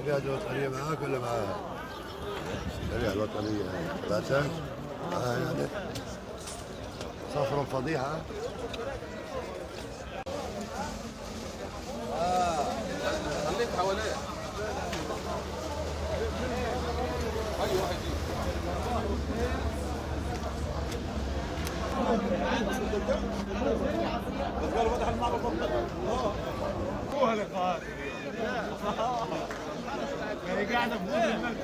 الرياض الوطنية معاك ولا معاها؟ الرياض الوطنية لا تنس يعني صفر فضيحة. خليك حواليه. اي واحد بس قالوا فتح المعرض هو لقاءات هي قاعده في وجه الملك.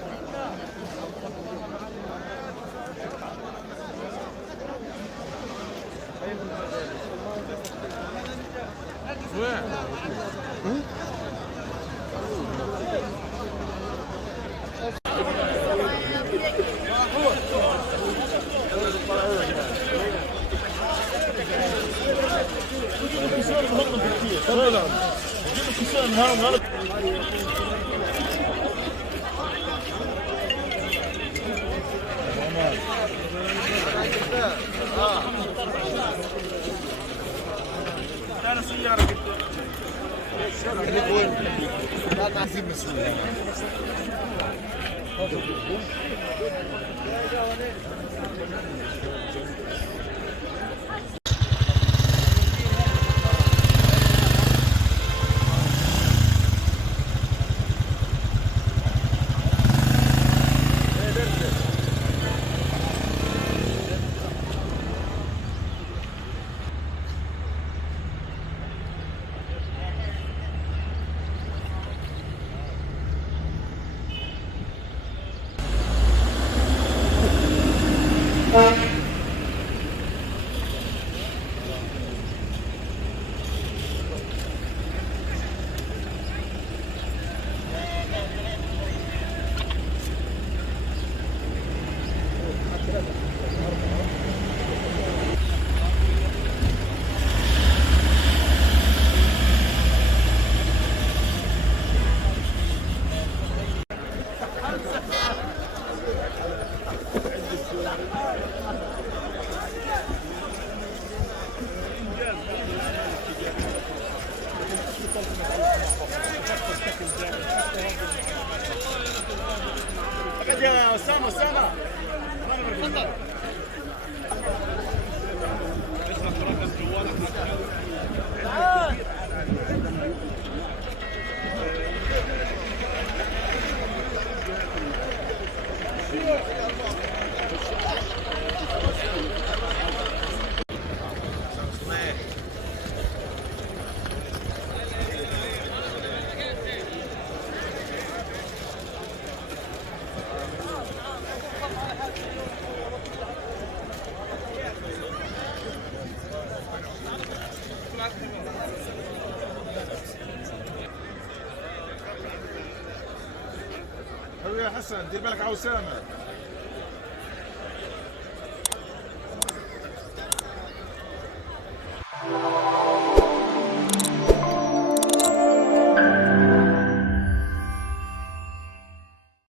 انا سياره لا تعزيم مسؤول. يا اسامه تفضل. يا حسن دير بالك على اسامه.